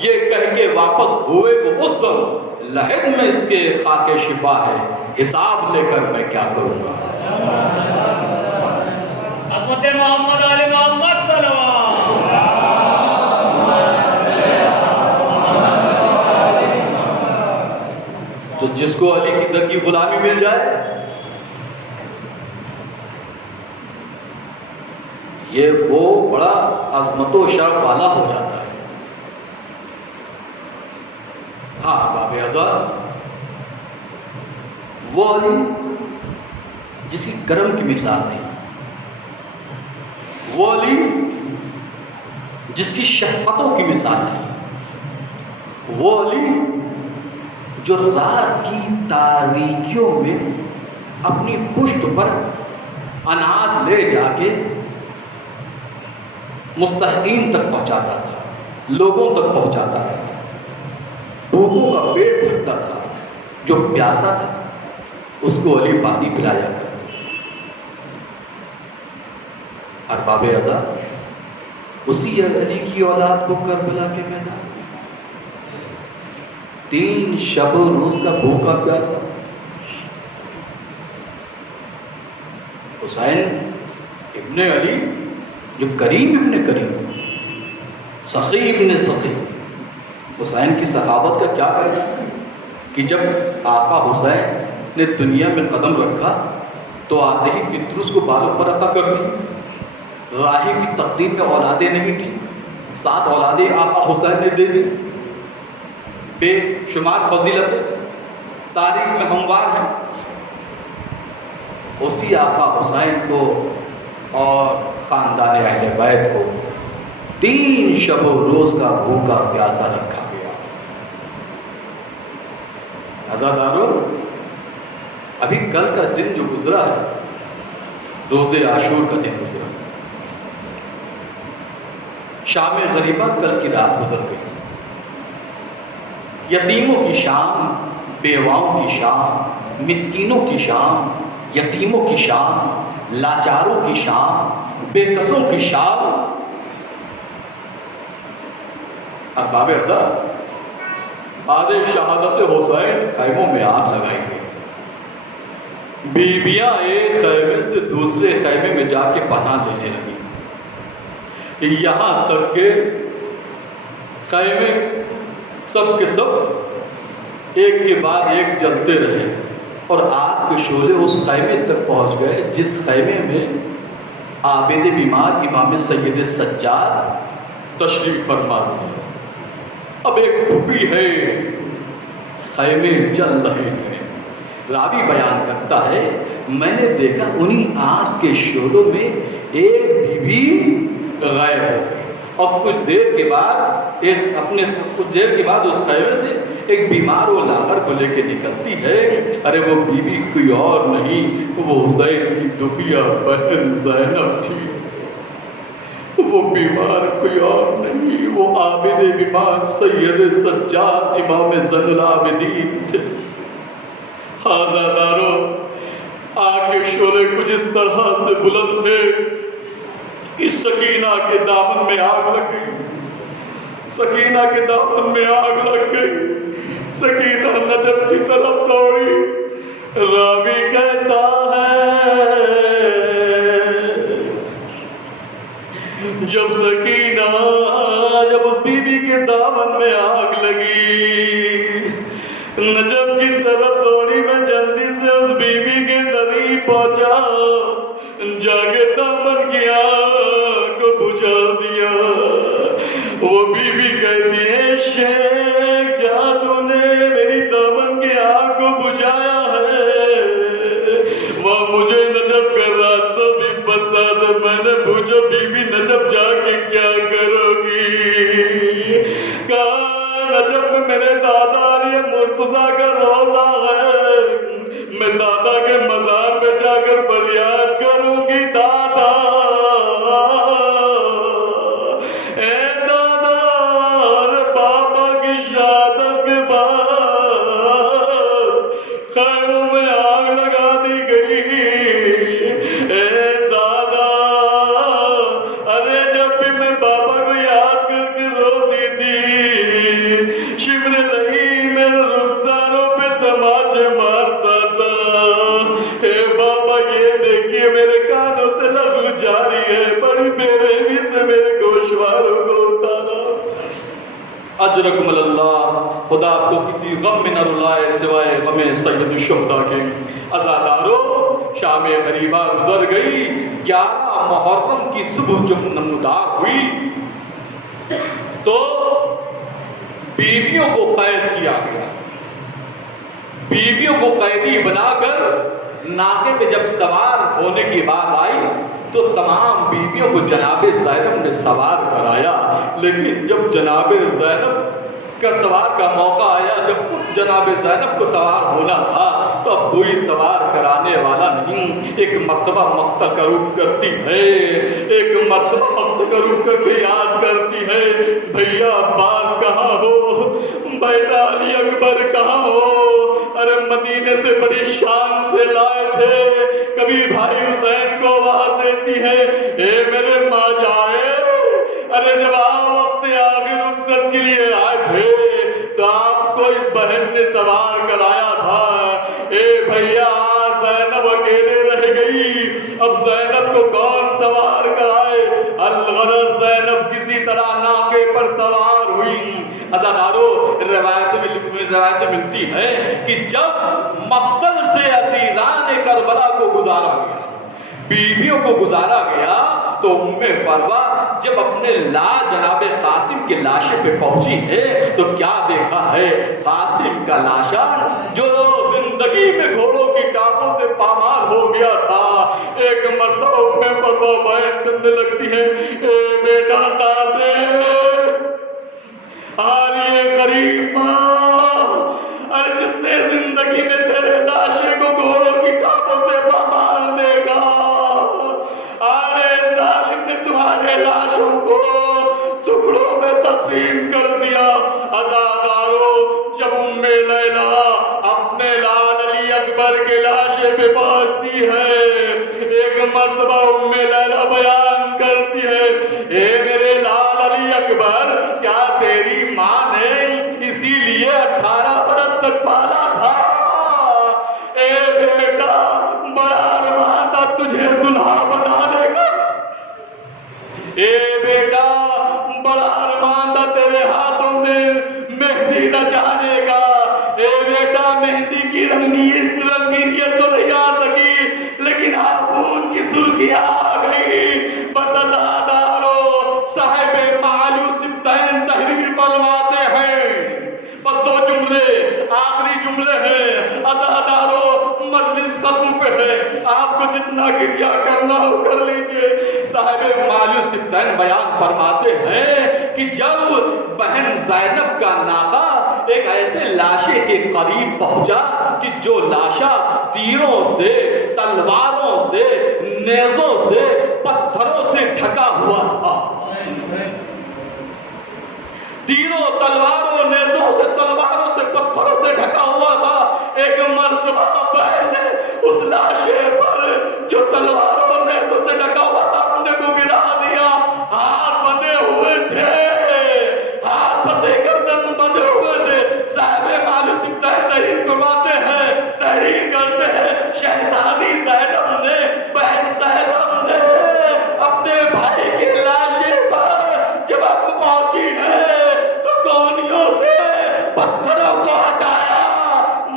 یہ کہہ کے واپس ہوئے وہ اس دم, لحد میں اس کے خاک شفا ہے, حساب لے کر میں کیا کروں گا. عظمت محمد علی محمد صلوات. تو جس کو علی کی در کی غلامی مل جائے, یہ وہ بڑا عظمت و شرف والا ہو جاتا ہے. ہاں باب اعظم وہ علی جس کی کرم کی مثال نہیں, وہ علی جس کی شفقتوں کی مثال نہیں, وہ علی جو رات کی تاریکیوں میں اپنی پشت پر اناج لے جا کے مستحقین تک پہنچاتا تھا، لوگوں تک پہنچاتا تھا، بھوکوں کا پیٹ بھرتا تھا، جو پیاسا تھا اس کو علی پانی پلایا کرتا تھا۔ ارباب ازا اسی علی کی اولاد کو کربلا کے میدان 3 شب و روز کا بھوکا پیاسا حسین ابن علی، جو کریم ابن کریم، سخی ابن سخی، حسین کی سخاوت کا کیا کہنا کہ جب آقا حسین نے دنیا میں قدم رکھا تو آتے ہی فطر اس کو بالوں پر عطا کر دی۔ راہی کی تقدیر میں اولادیں نہیں تھیں، 7 اولادیں آقا حسین نے دے دی۔ بے شمار فضیلت تاریخ میں ہموار ہیں۔ اسی آقا حسین کو اور خاندان اہل بیت کو 3 شب و روز کا بھوکا پیاسا رکھا گیا۔ عزادارو، ابھی کل کا دن جو گزرا ہے، روز عاشور کا دن گزرا، شام غریبہ کل کی رات گزر گئی۔ یتیموں کی شام، بیواؤں کی شام، مسکینوں کی شام، یتیموں کی شام، لاچاروں کی شام، بے کسوں کی شام۔ ارباب ازا، بعد شہادت حسین خیموں میں آگ لگائی گئی۔ بیویاں ایک خیمے سے دوسرے خیمے میں جا کے پناہ لینے لگی، یہاں تک کہ خیمے سب کے سب ایک کے بعد ایک جلتے رہے اور آگ کے شعلے اس خیمے تک پہنچ گئے جس خیمے میں عابد بیمار امام سید سجاد تشریف فرما تھے۔ اب ایک پھوپھی ہے، خیمے جل رہے ہیں۔ راوی بیان کرتا ہے، میں نے دیکھا انہی آگ کے شعلوں میں ایک بیوی غائب ہو گئی اور کچھ دیر کے بعد اس خیمے سے ایک بیمار وہ لاغر کو لے کے نکلتی ہے۔ ارے وہ بیوی کوئی اور نہیں، وہ حسین کی دکھیا بہن زینب تھی۔ وہ بیمار کوئی اور نہیں، وہ عابد بیمار سید سجاد امام زین العابدین تھے۔ عزادارو، آگ کے شعلے کچھ اس طرح سے بلند تھے، اس سکینہ کے دامن میں آگ لگ گئی، سکینہ کے دامن میں آگ لگ گئی۔ سکینہ نجف کی طرف دوڑی۔ راوی کہتا ہے جب سکینہ، جب اس بی بی کے دامن میں آگ لگی، نجف کی طرف دوڑی، میں جلدی سے اس بی بی کے قریب پہنچا، جا کے دامن کی آگ کو بجھا دیا۔ وہ بی بی کہتی ہے، شیخ جہاں تو نے میری دامن کی آگ کو بجھایا ہے، وہاں مجھے نجف کا راستہ بھی بتا دو، میں نے پوچھا بی بی نجف جا کے کیا کرو گی؟ کہا نجف میں میرے دادا علی مرتضیٰ کا روضہ ہے، میں دادا کے مزار پہ جا کر فریاد کروں گی، دادا اے دادا۔ اور بابا کی شہادت کے بعد خیموں میں آگ لگا دی گئی۔ اے دادا، ارے جب بھی میں بابا کو یاد کر کے روتی تھی، شبر نہیں میرے رخساروں پہ تماچے مارتا تھا۔ اے بابا یہ دیکھیے میرے کانوں سے لہو جاری ہے، بڑی بے رحمی سے میرے گوشواروں کو اتارا۔ اجرکم اللہ، خدا آپ کو کسی غم میں نہ رلائے سوائے غم سید الشہداء کے۔ عزادارو، شام غریبہ گزر گئی۔ 11 محرم کی صبح جب نمودار ہوئی تو بیویوں کو قید کیا گیا۔ بیویوں کو قیدی بنا کر ناکے پہ جب سوار ہونے کی بات آئی تو تمام بیویوں کو جناب زینب نے سوار کرایا، لیکن جب جناب زینب کا سوار کا موقع آیا، جب خود جناب زینب کو سوار ہونا تھا تو اب کوئی سوار کرانے والا نہیں۔ ایک مرتبہ مقتل کا رخ کرتی ہے، ایک مرتبہ مقتل کا رخ کر کے یاد کرتی ہے، بھیا عباس کہاں ہو، بیٹا علی اکبر کہاں ہو؟ ارے مدینے سے بڑی شان سے لائے تھے۔ کبھی بھائی حسین کو آواز دیتی ہے، اے میرے ماں جائے، ارے جب آپ وقت آخر رخصت کے لیے آئے تھے تو آپ کو اس بہن نے سوار کرایا تھا۔ اے بھیا زینب اکیلے رہ گئی، اب زینب کو کون سوار کرائے؟ الغرض زینب کسی طرح ناکے پر سوار ہوئی۔ عزادارو روایت ملتی ہے کہ جب مقتل سے اسیران کربلا کو گزارا گیا، بیویوں کو گزارا گیا، تو ام فروا جب اپنے جناب قاسم کے لاشے پہ پہنچی ہے تو کیا دیکھا ہے؟ قاسم کا لاشا جو زندگی میں گھوڑوں کی ٹانگوں سے پامال ہو گیا تھا، ایک مرتبہ ام فروا بیان کرنے لگتی ہے، اے بیٹا قاسم، آلیے غریب ماں، اور جس نے زندگی میں تیرے لاشے کو گھوڑوں کی ٹانگوں سے پامال دیکھا، تمہارے لاشوں کو ٹکڑوں میں تقسیم کر دیا۔ عزادارو جب ام لیلا اپنے لال علی اکبر کے لاشے پہ پہنچتی ہے، ایک مرتبہ ام لیلا بیان کرتی ہے، اے میرے لال علی اکبر، کیا تیری ماں نے اسی لیے 18 برس تک پالا تھا؟ اے بیٹا بڑا ارمان تھا تجھے دلہا بنانے کا، اے بیٹا بڑا ارمان تھا تیرے ہاتھوں میں مہندی نچانے کا، اے بیٹا مہندی کی رنگینیت تو نہیں آ سکی لیکن خون کی سرخیاں آ گئی۔ بس عزادارو صاحب معالو سبتین تحریر فرماتے ہیں، بس 2 جملے آخری جملے ہیں، عزادارو مجلس ختم پہ ہے، آپ کو جتنا گریہ کرنا ہو کر لیجئے۔ صاحب معالو سبتین بیان فرماتے ہیں کہ جب بہن زینب کا ناقہ ایک ایسے لاشے کے قریب پہنچا کہ جو لاشا تیروں سے، تلواروں سے، نیزوں سے، پتھروں سے ڈھکا ہوا تھا، تیروں، تلواروں، نیزوں سے، تلواروں سے، پتھروں سے ڈھکا ہوا تھا۔ ایک مرتبہ بہن نے اس لاشے پر جو تلواروں، نیزوں سے ڈھکا ہوا تھا اپنے کو گرا دیا، ہاتھ بندھے ہوئے تھے، ہاتھ پسے گردن بندھے ہوئے تھے۔ صاحب معالو سبتین تحریر فرماتے ہیں، تحریر کرتے ہیں، شہزادی زینب نے، بہن زینب نے اپنے بھائی کے لاشے پر جب اب پہنچی ہے تو کونیوں سے پتھروں کو ہٹایا،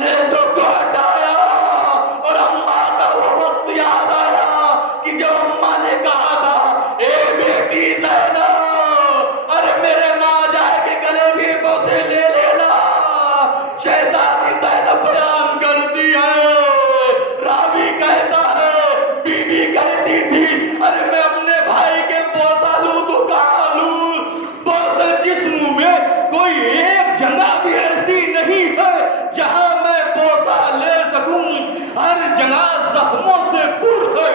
نیزوں کو ہٹایا، اور اماں کا وہ وقت یاد آیا کہ جو اماں نے کہا تھا، اے بیٹی زینب، ارے میرے ماں جائے کے گلے بھی بوسے لے لینا۔ شہزادی زینب بیان کرتی ہے، راوی کہتا ہے، بی بی کہتی تھی، ارے میں اپنے بھائی کے بوسہ لوں تو کہاں لوں؟ بوسہ جسم میں کوئی ایک جگہ بھی ایسی نہیں ہے جہاں میں بوسہ لے سکوں، ہر جگہ زخموں سے پر ہے،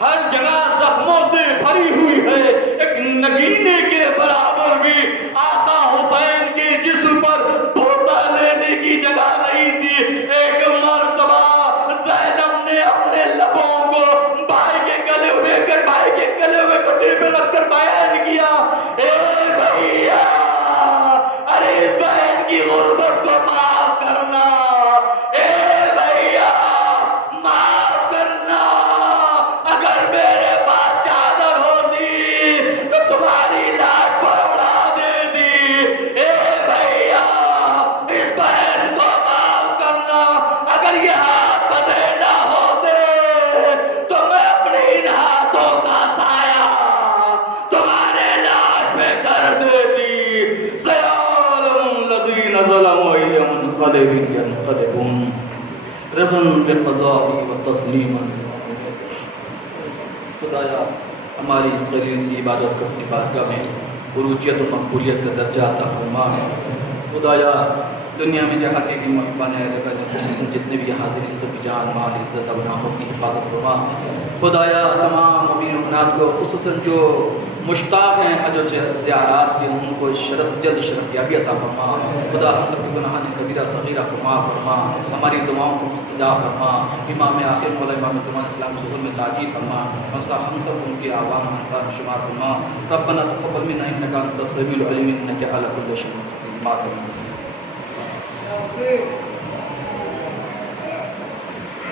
ہر جگہ زخموں سے بھری ہوئی ہے، ایک نگینے کے برابر بھی آقا حسین کے جسم پر بوسہ لینے کی جگہ نہیں تھی۔ ایک مرتبہ زینب نے اپنے لبوں کو بھائی کے گلے ہوئے کٹے پہ رکھ کر بیان کیا، اے بھیا، ارے اس بہن کی غربت کو معاف کرنا، اے بھیا معاف کرنا، اگر میرے پاس چادر ہوتی تو تمہاری لاش پر اڑا دیتی، اے بھیا اس بہن کو معاف کرنا، اگر یہ ہاتھ بدے نہ ہوتے تو میں اپنے ان ہاتھوں کا سایہ تمہارے لاش پہ کر دیتی۔ سیعلم الذین ظلموا ای منقلب ینقلبون رضا بقضاء و تسلیما۔ خدایا ہماری اس قلیل سی عبادت کو اپنی بارگاہ میں عروجیت و مقبولیت کا درجہ عطا فرما۔ خدایا دنیا میں جہاں کے بھی محبان اہل بیت خصوصاً جتنے بھی حاضرین سب جان مال عزت و ناموس کی حفاظت فرما۔ خدایا تمام مومنین و مومنات کو خصوصاً جو مشتاق ہیں حج و زیارات کے ان کو جلد شرفیابی عطا فرما۔ خدا ہم سب کے گناہان کبیرہ صغیرہ کو معاف فرما، ہماری دعاؤں کو مستجاب فرما۔ امام آخر مولا امام زمان اسلام ظہور میں تاجی فرما، ہم سب ان کے عوام انصار شمار فرما۔ ربنا تقبل منا انک انت السمیع العلیم انک علی کل شیء قدیر۔